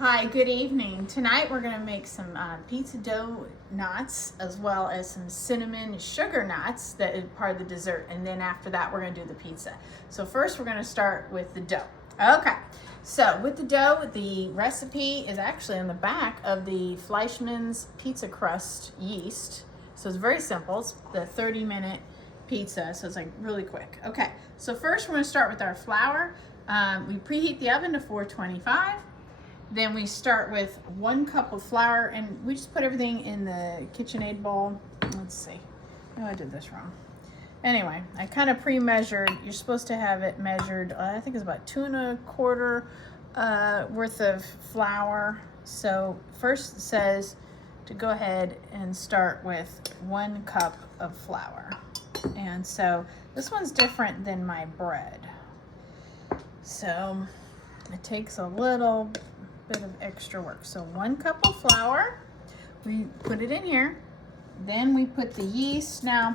Hi, good evening. Tonight we're going to make some pizza dough knots as well as some cinnamon sugar knots that is part of the dessert. And then after that we're going to do the pizza. So first we're going to start with the dough. Okay, so with the dough, the recipe is actually on the back of the Fleischmann's pizza crust yeast. So it's very simple. It's the 30-minute pizza, so it's like really quick. Okay, so first we're going to start with our flour. We preheat the oven to 425. Then we start with 1 cup of flour, and we just put everything in the KitchenAid bowl. Let's see. Oh, I did this wrong. Anyway, I kind of pre-measured. You're supposed to have it measured, I think it's about 2 1/4 worth of flour. So first it says to go ahead and start with 1 cup of flour. And so this one's different than my bread. So it takes a little bit of extra work. So 1 cup of flour, we put it in here. Then we put the yeast. Now,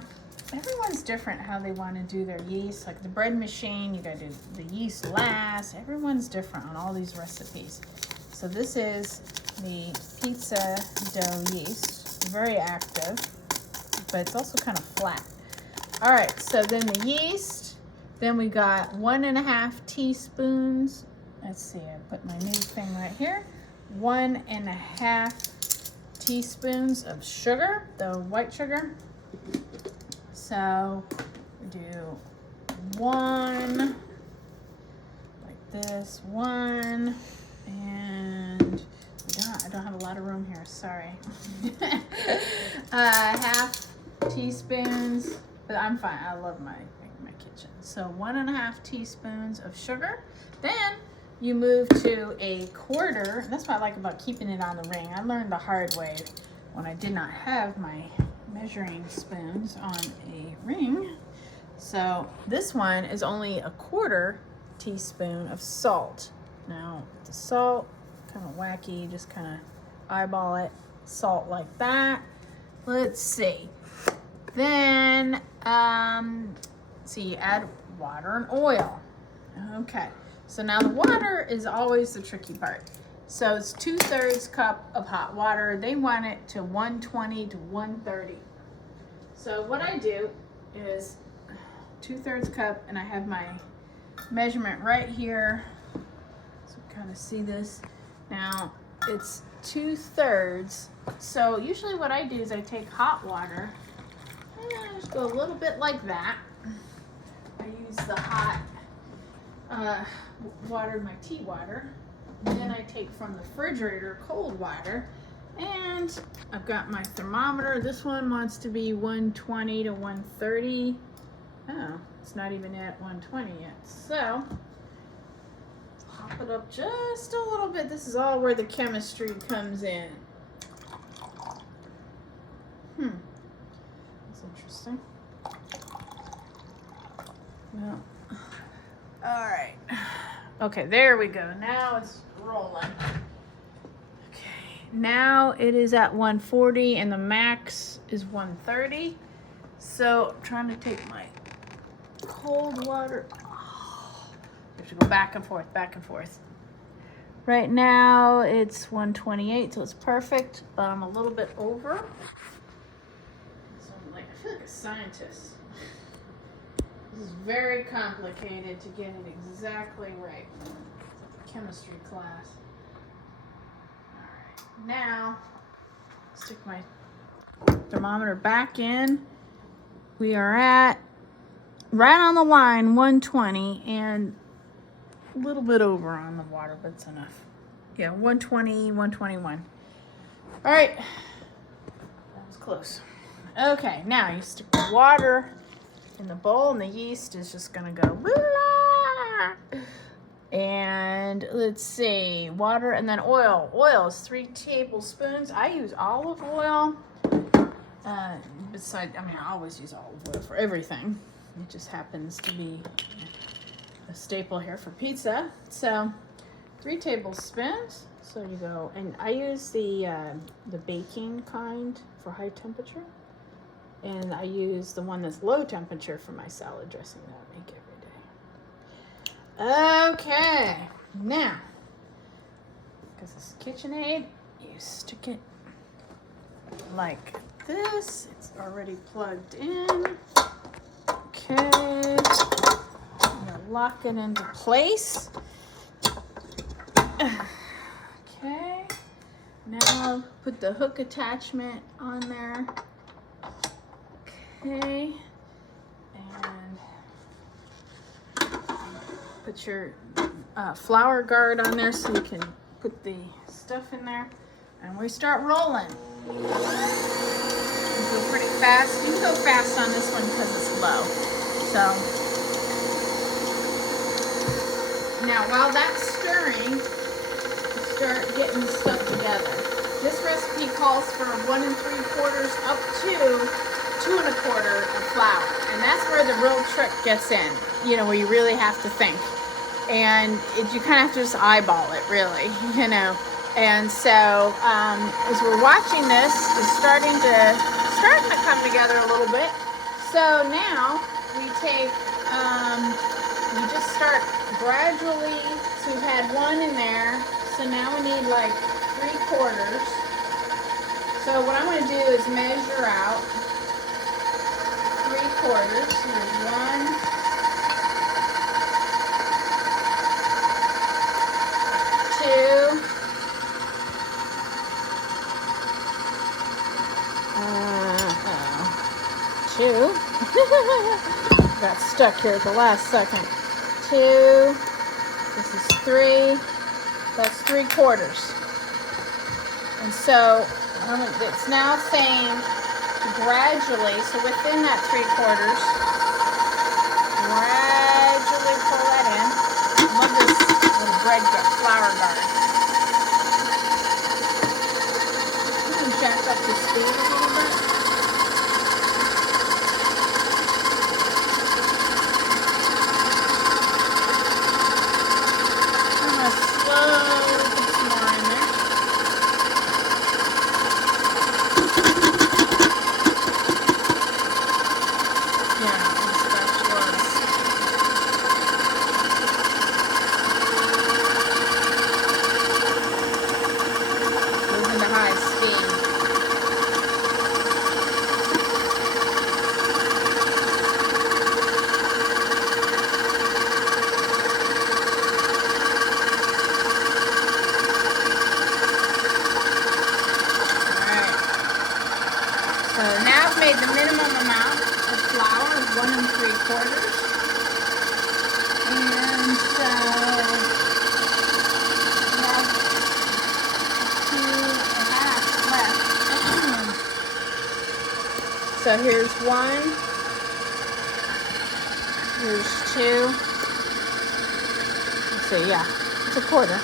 everyone's different how they want to do their yeast. Like the bread machine, you gotta do the yeast last. Everyone's different on all these recipes. So this is the pizza dough yeast. Very active, but it's also kind of flat. All right, so then the yeast, then we got 1 1/2 teaspoons. Let's see, I put my new thing right here. 1 1/2 teaspoons of sugar, the white sugar. So we do 1 like this, 1, and I don't have a lot of room here, sorry. 1/2 teaspoons, but I'm fine, I love my kitchen. So 1 1/2 teaspoons of sugar. Then you move to 1/4. That's what I like about keeping it on the ring. I learned the hard way when I did not have my measuring spoons on a ring. So this one is only 1/4 teaspoon of salt. Now the salt, kind of wacky, just kind of eyeball it. Salt like that. Let's see. Then, so you add water and oil. Okay. So now the water is always the tricky part. So it's 2/3 cup of hot water. They want it to 120 to 130. So what I do is 2/3 cup, and I have my measurement right here. So kind of see this. Now it's 2/3. So usually what I do is I take hot water and I just go a little bit like that. I use the hot water, my tea water. And then I take from the refrigerator cold water, and I've got my thermometer. This one wants to be 120 to 130. Oh, it's not even at 120 yet. So pop it up just a little bit. This is all where the chemistry comes in. That's interesting. Well, all right. Okay, there we go. Now it's rolling. Okay, now it is at 140 and the max is 130. So I'm trying to take my cold water. Oh, you have to go back and forth, back and forth. Right now it's 128, so it's perfect, but I'm a little bit over. So I feel like a scientist. This is very complicated to get it exactly right. It's like a chemistry class. All right, now stick my thermometer back in. We are at right on the line 120 and a little bit over on the water, but it's enough. Yeah, 120, 121. All right, that was close. Okay, now you stick the water in the bowl, and the yeast is just gonna go blah. And let's see, water and then oil. Oil is 3 tablespoons. I use olive oil. I always use olive oil for everything. It just happens to be a staple here for pizza. So 3 tablespoons. So you go, and I use the baking kind for high temperature. And I use the one that's low temperature for my salad dressing that I make every day. Okay, now because it's KitchenAid. You stick it like this. It's already plugged in. Okay. I'm gonna lock it into place. Okay. Now put the hook attachment on there. Okay. And put your flower guard on there so you can put the stuff in there. And we start rolling. You go pretty fast. You can go fast on this one because it's low. So now while that's stirring, start getting the stuff together. This recipe calls for 1 3/4 up to 2 1/4 of flour. And that's where the real trick gets in, you know, where you really have to think. And you kind of have to just eyeball it, really, you know. And so as we're watching this, it's starting to come together a little bit. So now we take, we just start gradually, so we've had 1 in there. So now we need like 3/4. So what I'm going to do is measure out 3/4. Here's 1, 2. Two. Got stuck here at the last second. 2. This is 3. That's 3/4. And so it's now saying gradually, so within that 3/4, gradually pull that in. I love this little flour guard. You can jack up the speed a little bit. The minimum amount of flour is 1 3/4, and so we have 2.5 left. So here's 1, here's 2. Let's see, yeah, it's 1/4.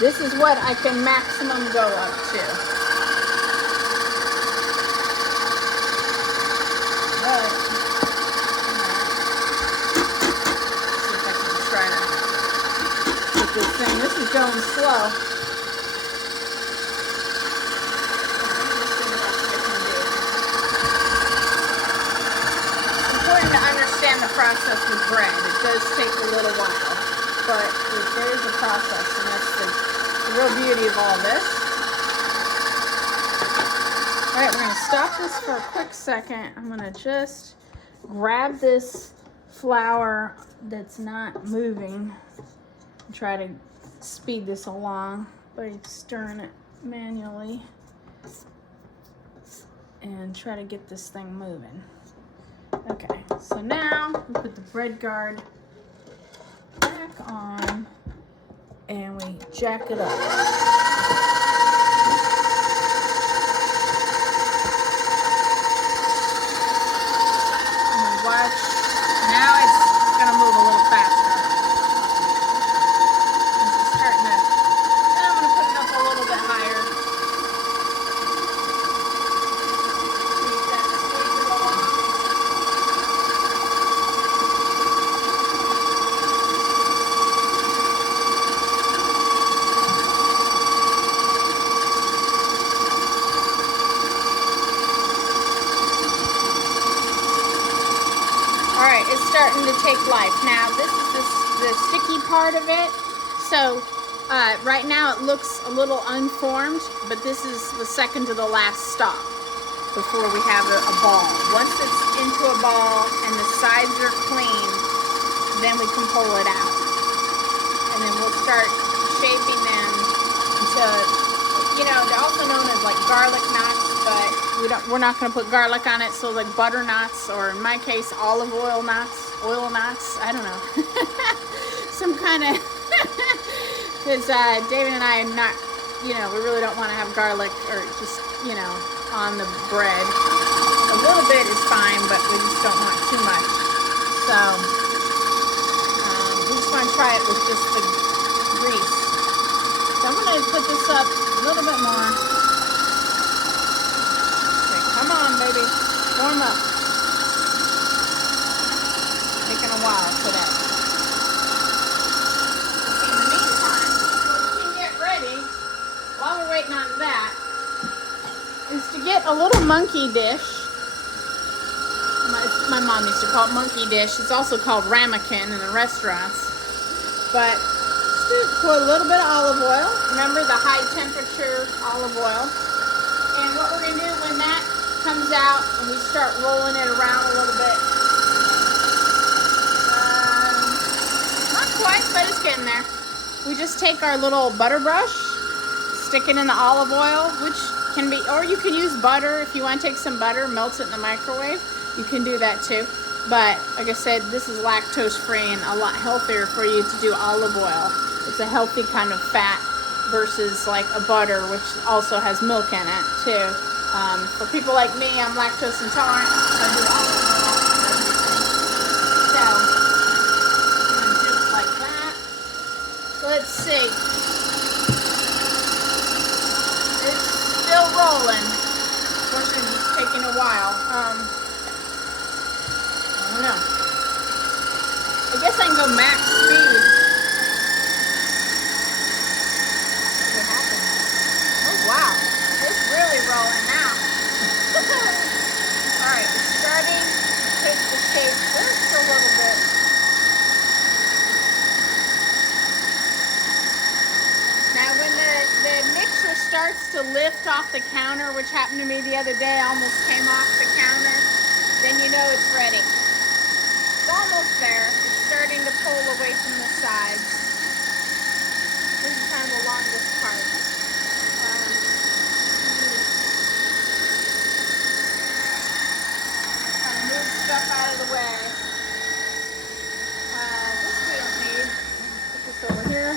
This is what I can maximum go up to. But, see if I can try to get this thing. This is going slow. It's important to understand the process with bread. It does take a little while, but there is a process, and that's the real beauty of all this. All right, we're going to stop this for a quick second. I'm going to just grab this flour that's not moving and try to speed this along by stirring it manually and try to get this thing moving. Okay, so now we put the bread guard back on and we jack it up. And we watch. Now it's gonna move a little faster. It's starting to. And I'm gonna put it up a little bit higher. Squeeze it along. All right, it's starting to take life. Now, this part of it. So right now it looks a little unformed, but this is the second to the last stop before we have a ball. Once it's into a ball and the sides are clean, then we can pull it out. And then we'll start shaping them into, you know, they're also known as like garlic knots, but we're not going to put garlic on it. So like butter knots, or in my case, olive oil knots, I don't know. Some kind of, because David and I are not, you know, we really don't want to have garlic or just, you know, on the bread. A little bit is fine, but we just don't want too much. So we just want to try it with just the grease. So I'm going to put this up a little bit more. Okay, come on, baby. Warm up. Taking a while today. In the meantime, what we can get ready while we're waiting on that is to get a little monkey dish. My mom used to call it monkey dish. It's also called ramekin in the restaurants. But just put a little bit of olive oil. Remember the high temperature olive oil. And what we're going to do when that comes out and we start rolling it around a little bit. Not quite, but it's getting there. We just take our little butter brush, stick it in the olive oil, which can be, or you can use butter if you want to take some butter, melt it in the microwave. You can do that too. But like I said, this is lactose free and a lot healthier for you to do olive oil. It's a healthy kind of fat versus like a butter, which also has milk in it too. For people like me, I'm lactose intolerant, so I do olive oil and everything. So I'm gonna do it like that. Let's see. It's still rolling. Unfortunately, it's taking a while. I don't know. I guess I can go max speed. What happened? Oh wow, it's really rolling now. Alright, it's starting to take the shape just a little bit. Now when the mixer starts to lift off the counter, which happened to me the other day, I almost came off the counter, then you know it's ready. It's almost there. It's starting to pull away from the sides. This is kind of the longest part. Kind of move stuff out of the way. This we don't need. Put this over here.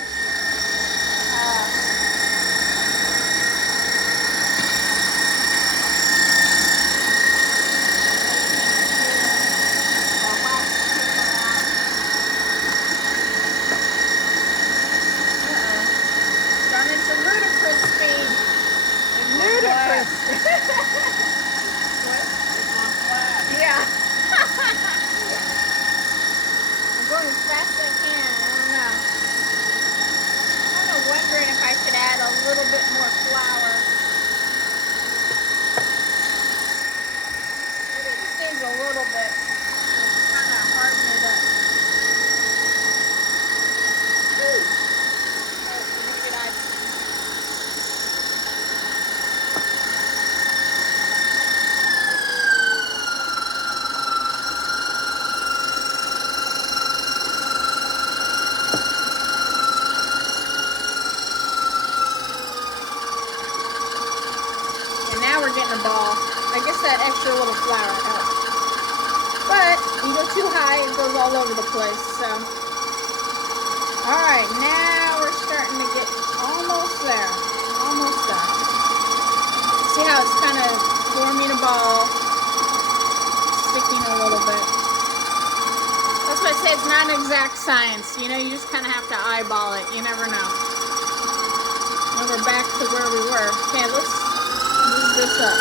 Yeah. I'm going as fast as I can. I don't know. I'm kind of wondering if I should add a little bit more flour. Maybe it just needs a little bit. It's kind of harden it up. Getting a ball. I guess that extra little flour helps. But you go too high, it goes all over the place. So, alright, now we're starting to get almost there. Almost there. See how it's kind of forming a ball, sticking a little bit. That's why I say it's not an exact science. You know, you just kind of have to eyeball it. You never know. Now we're back to where we were. Okay, let's move this up.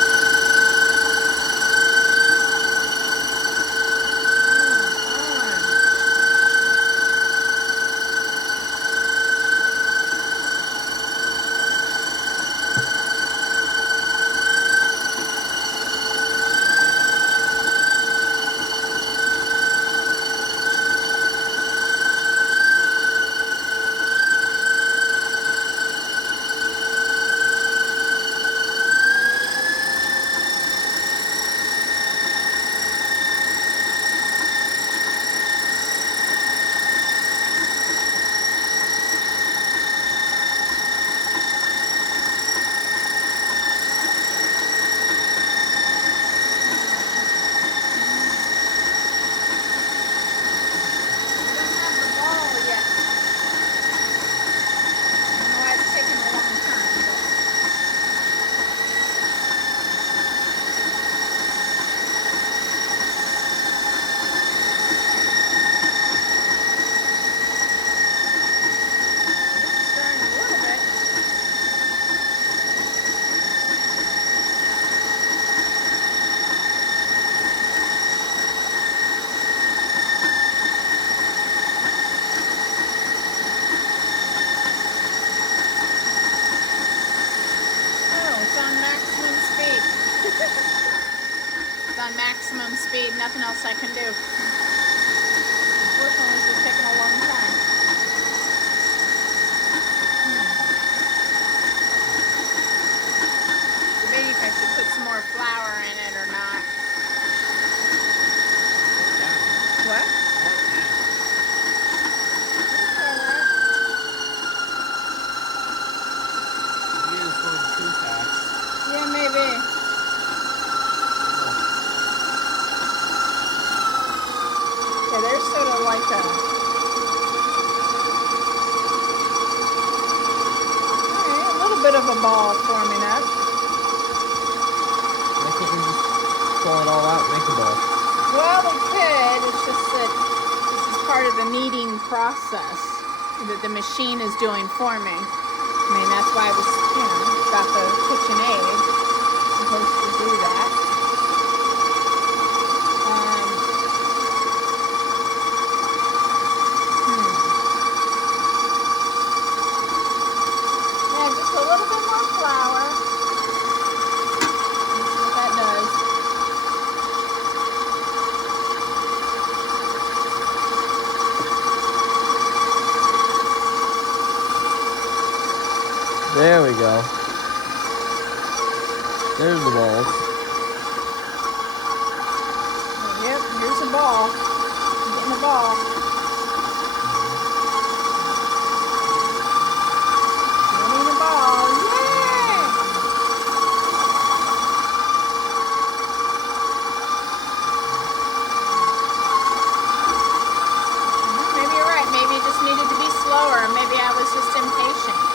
can do. Unfortunately, this is taking a long time. Debating if I should put some more flour in it or not. What? Yeah, maybe. Okay, there's sort of like a little bit of a ball forming up. Why can't you just pull it all out and make a ball? Well, we could. It's just that this is part of the kneading process that the machine is doing for me. I mean, that's why I was, got the KitchenAid. I'm supposed to do that. Yeah, just a little bit more flour. Let's see what that does. There we go. There's the balls. Yep, here's a ball. I'm getting a ball. Getting a ball. Yay! Maybe you're right. Maybe it just needed to be slower. Maybe I was just impatient.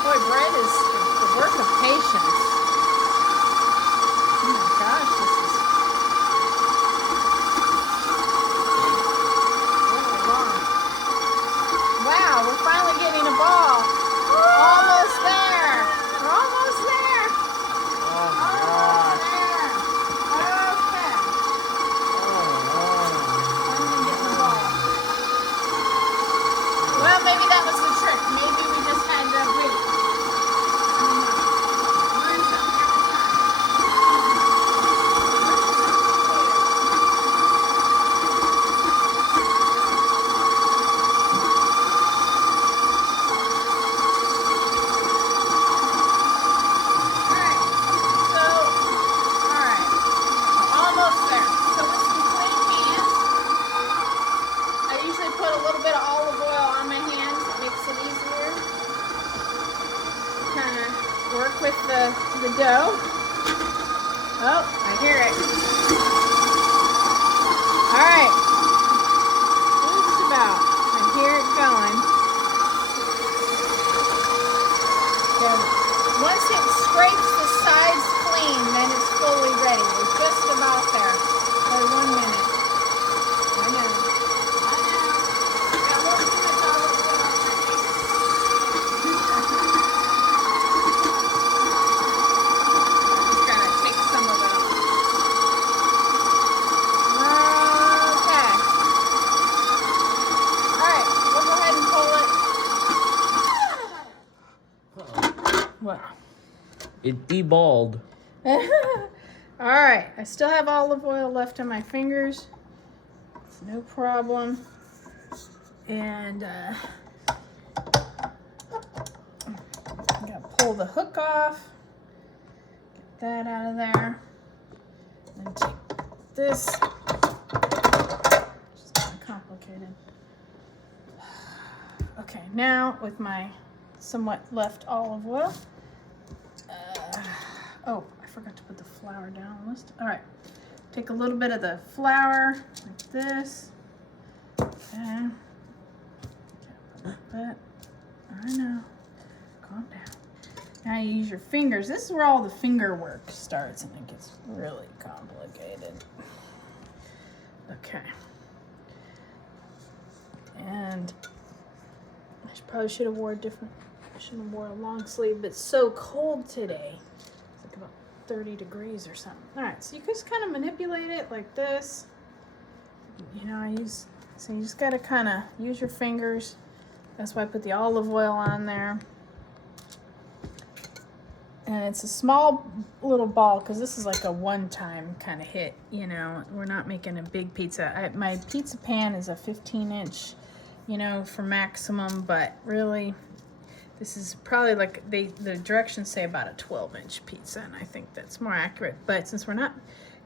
Boy, bread is the work of patience. Oh my gosh, this is really long. Wow, we're finally getting a ball. Almost there. We're almost there. Oh my Almost there. Okay. Finally getting the ball. Well, maybe that was the trick. Maybe we just had to wait. With the dough. Oh, I hear it. All right. Just about. I hear it going. So once it scrapes the sides clean, then it's fully ready. We're just about there. For 1 minute. I know. Got more too much olive oil on my face. What? It deballed. All right, I still have olive oil left on my fingers. It's no problem. And I gotta pull the hook off. Get that out of there. And take this. Just kind of complicated. Okay, now with my somewhat left olive oil. Oh, I forgot to put the flour down on the list. All right, take a little bit of the flour like this. Okay. But I know. Calm down. Now you use your fingers. This is where all the finger work starts and it gets really complicated. Okay. And I probably should have wore a different. I should have wore a long sleeve, but it's so cold today. It's like about 30 degrees or something. All right, so you just kind of manipulate it like this. You know, so you just got to kind of use your fingers. That's why I put the olive oil on there. And it's a small little ball because this is like a one-time kind of hit, you know. We're not making a big pizza. My pizza pan is a 15-inch, you know, for maximum, but really this is probably like the directions say about a 12-inch pizza, and I think that's more accurate. But since we're not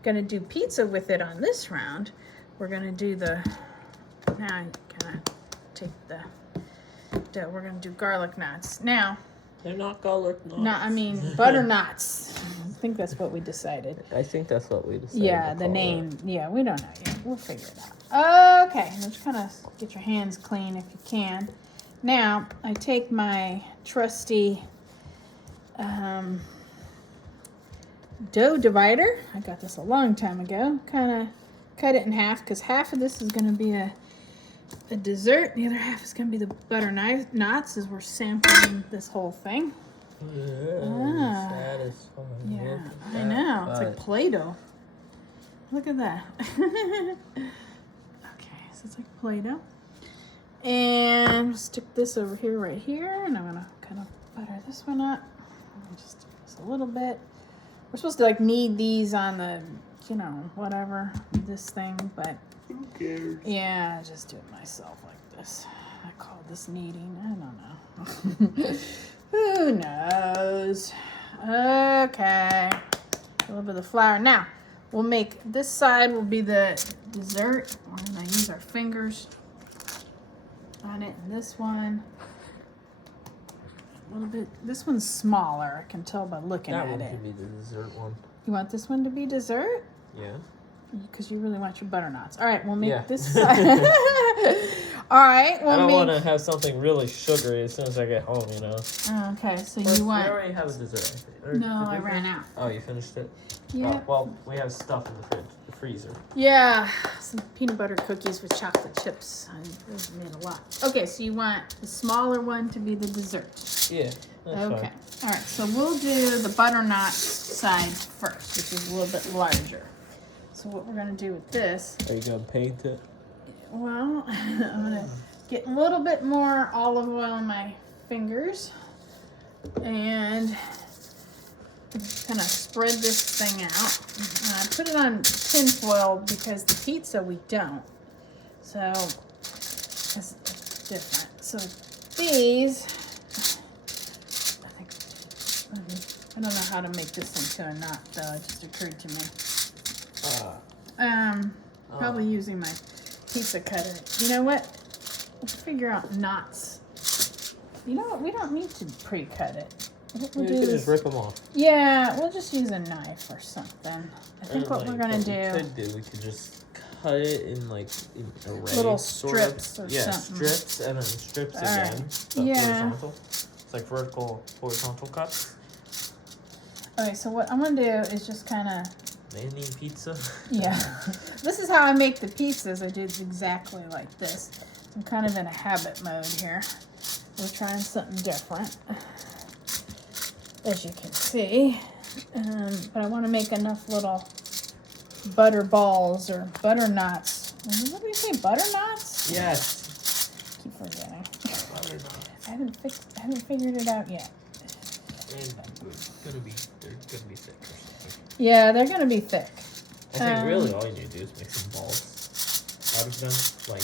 going to do pizza with it on this round, we're going to do now you kind of take the dough. We're going to do garlic knots. Now, They're not garlic knots. no, I mean butter knots. I think that's what we decided. I think that's what we decided. Yeah, to the call name. Yeah, we don't know yet. We'll figure it out. Okay, just kind of get your hands clean if you can. Now, I take my trusty dough divider. I got this a long time ago. Kind of cut it in half because half of this is going to be a dessert. The other half is going to be the butter knots as we're sampling this whole thing. Yeah, satisfying. Yeah, Look at I that. know. It's like Play-Doh. Look at that. Okay, so it's like Play-Doh. And we'll stick this over here, right here. And I'm going to kind of butter this one up. Just do this a little bit. We're supposed to like knead these on the, you know, whatever, this thing. But Who cares? yeah, I just do it myself like this. I call this kneading. I don't know. Who knows? Okay. A little bit of flour. Now, we'll make this side will be the dessert. We're going to use our fingers on it. And this one, a little bit. This one's smaller. I can tell by looking That at one it. could be the dessert one. You want this one to be dessert? Yeah. Because you really want your butter knots. All right, we'll make Yeah. this side. All right, I we'll don't make. want to have something really sugary as soon as I get home, you know. Okay, so Or- you want. We already have a dessert. I think. Or No, did I we ran finish- out. Oh, you finished it? Yeah. Oh, well, we have stuff in the fridge, the freezer. Yeah, some peanut butter cookies with chocolate chips. I made a lot. Okay, so you want the smaller one to be the dessert. Yeah, that's Okay. fine. All right, so we'll do the butternut side first, which is a little bit larger. So what we're going to do with this, Are you going to paint it? well, I'm going to get a little bit more olive oil on my fingers and kind of spread this thing out. I put it on tin foil because the pizza we don't. So it's different. So these, I don't know how to make this into a knot though. It just occurred to me. Probably using my pizza cutter. You know what? We'll figure out knots. You know what? We don't need to pre-cut it. What we'll You do could is, just rip them off. yeah, we'll just use a knife or something. I think what we're Like, gonna we do. could do, we could just cut it in like in arrays, Little sort strips of. or Yeah, something. strips and then strips All again. right. But Yeah. horizontal. It's like vertical, horizontal cuts. Okay, so what I'm gonna do is just kind of, Mini pizza. yeah. This is how I make the pizzas. I do it exactly like this. I'm kind of in a habit mode here. We're trying something different, as you can see. But I want to make enough little butter balls or butter knots. What do you say, butter knots? Yes. Keep forgetting. I haven't figured it out yet. They're gonna be thick or something. Yeah, they're gonna be thick. I think really all you need to do is make some balls out of them. Like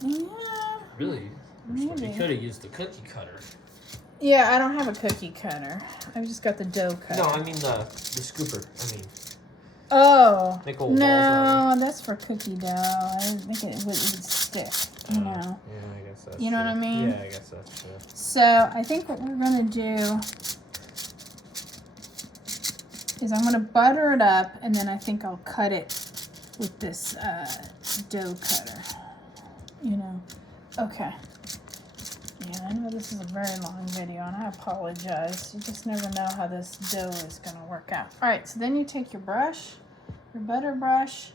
Yeah. really, Maybe. you could have used the cookie cutter. Yeah, I don't have a cookie cutter. I've just got the dough cutter. No, I mean the scooper. I mean, Oh. Make little balls out No, that's for cookie dough. I didn't think it would stick, you know. yeah, I guess that's You know what I mean? Yeah, I guess that's true. So I think what we're gonna do is I'm gonna butter it up, and then I think I'll cut it with this dough cutter. You know. Okay. Yeah, I know this is a very long video, and I apologize. You just never know how this dough is gonna work out. All right, so then you take your brush, your butter brush,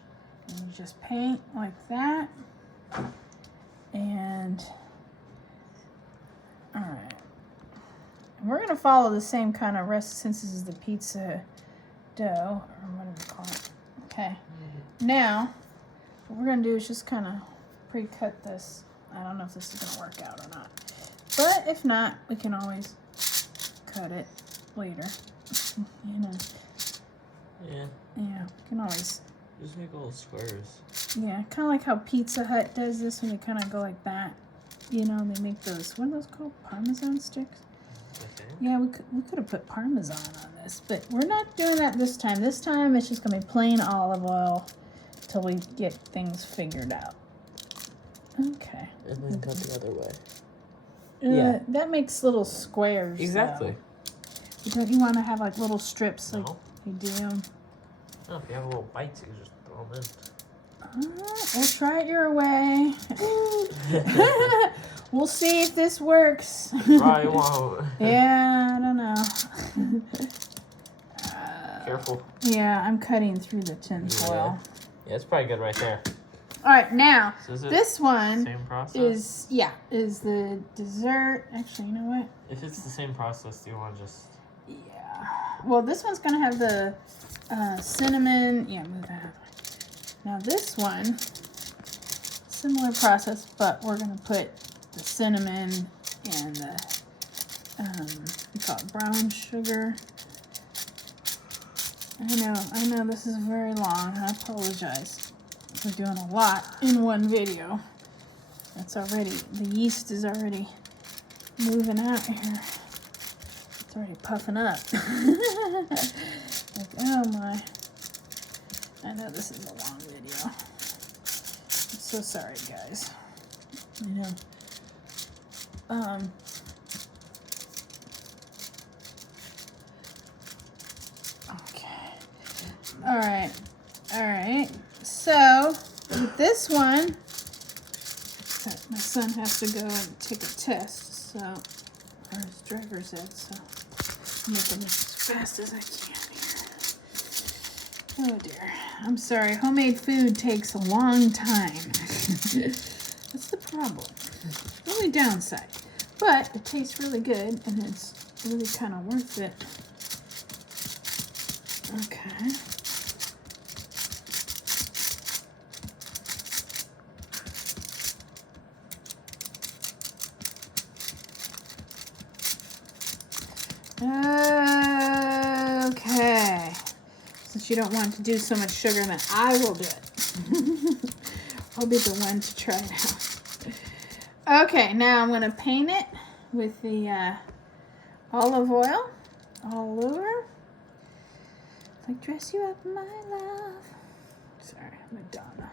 and you just paint like that. And all right. And we're gonna follow the same kind of recipe since this is the pizza dough, or what do we call it? Okay. Now, what we're gonna do is just kind of pre-cut this. I don't know if this is gonna work out or not, but if not, we can always cut it later. You know. Yeah. Yeah, you can always. Just make all squares. Yeah, kind of like how Pizza Hut does this when you kind of go like that. You know, they make those, what are those called? Parmesan sticks? Okay. Yeah, we could have put Parmesan on this, but we're not doing that this time. This time it's just going to be plain olive oil till we get things figured out. Okay. And then cut the other way. Yeah. That makes little squares. Exactly. Though. Don't you want to have like little strips like No. you do? No, if you have little bites, you can just throw them in. We'll try it your way. We'll see if this works. Probably won't. Yeah, I don't know. Careful. Yeah, I'm cutting through the tin foil. Yeah, it's probably good right there. All right, now So is it this one same process? is the dessert. Actually, you know what? If it's the same process, do you want to just... Yeah. Well, this one's gonna have the cinnamon. Yeah, move that out of the way. Now this one, similar process, but we're gonna put the cinnamon and the we call it brown sugar. I know this is very long. I apologize. We're doing a lot in one video. That's already, the yeast is already moving out here. It's already puffing up. Like, oh my. I know this is a long video. I'm so sorry, guys. You know. Okay. All right. So with this one, my son has to go and take a test, so, or his driver's ed, so I'm making this as fast as I can here. Oh dear. I'm sorry. Homemade food takes a long time. That's the problem. The only downside. But it tastes really good, and it's really kind of worth it. Okay. Okay. Since you don't want to do so much sugar, then I will do it. I'll be the one to try it out. Okay, now I'm going to paint it with the olive oil all over. Like, dress you up, my love. Sorry, Madonna.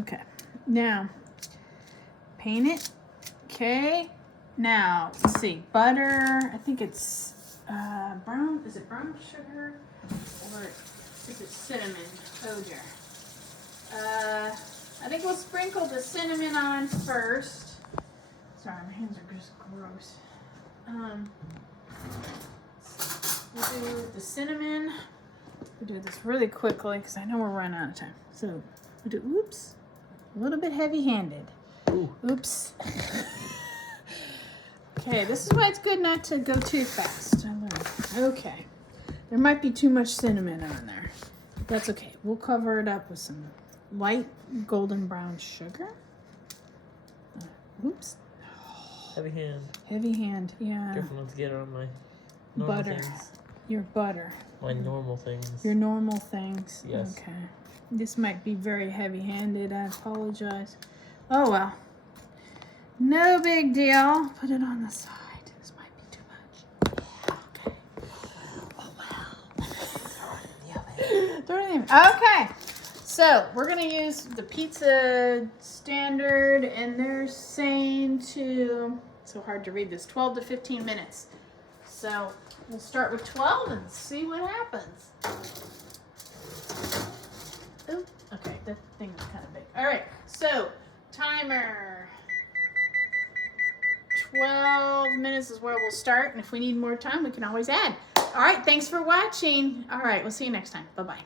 Okay, now paint it. Okay, now let's see, butter. I think it's brown. Is it brown sugar or is it cinnamon? Oh dear. I think we'll sprinkle the cinnamon on first. Sorry, my hands are just gross. We'll do the cinnamon. We'll do this really quickly because I know we're running out of time. So we'll do, oops, a little bit heavy-handed. Oops. Okay, this is why it's good not to go too fast. I learned. Okay. There might be too much cinnamon on there. That's okay. We'll cover it up with some light golden brown sugar. Oops. Heavy hand. Heavy hand, yeah. Careful not to get it on my normal Butter. things. Your butter. My normal things. Your normal things. Yes. Okay. This might be very heavy-handed. I apologize. Oh, well. No big deal. Put it on the side. This might be too much. Okay. Oh, well. Throw it in the oven. Okay. So, we're going to use the pizza standard, and they're saying to, so hard to read this, 12 to 15 minutes. So, we'll start with 12 and see what happens. Ooh, okay, that thing is kind of big. All right, so timer. 12 minutes is where we'll start, and if we need more time, we can always add. All right, thanks for watching. All right, we'll see you next time. Bye-bye.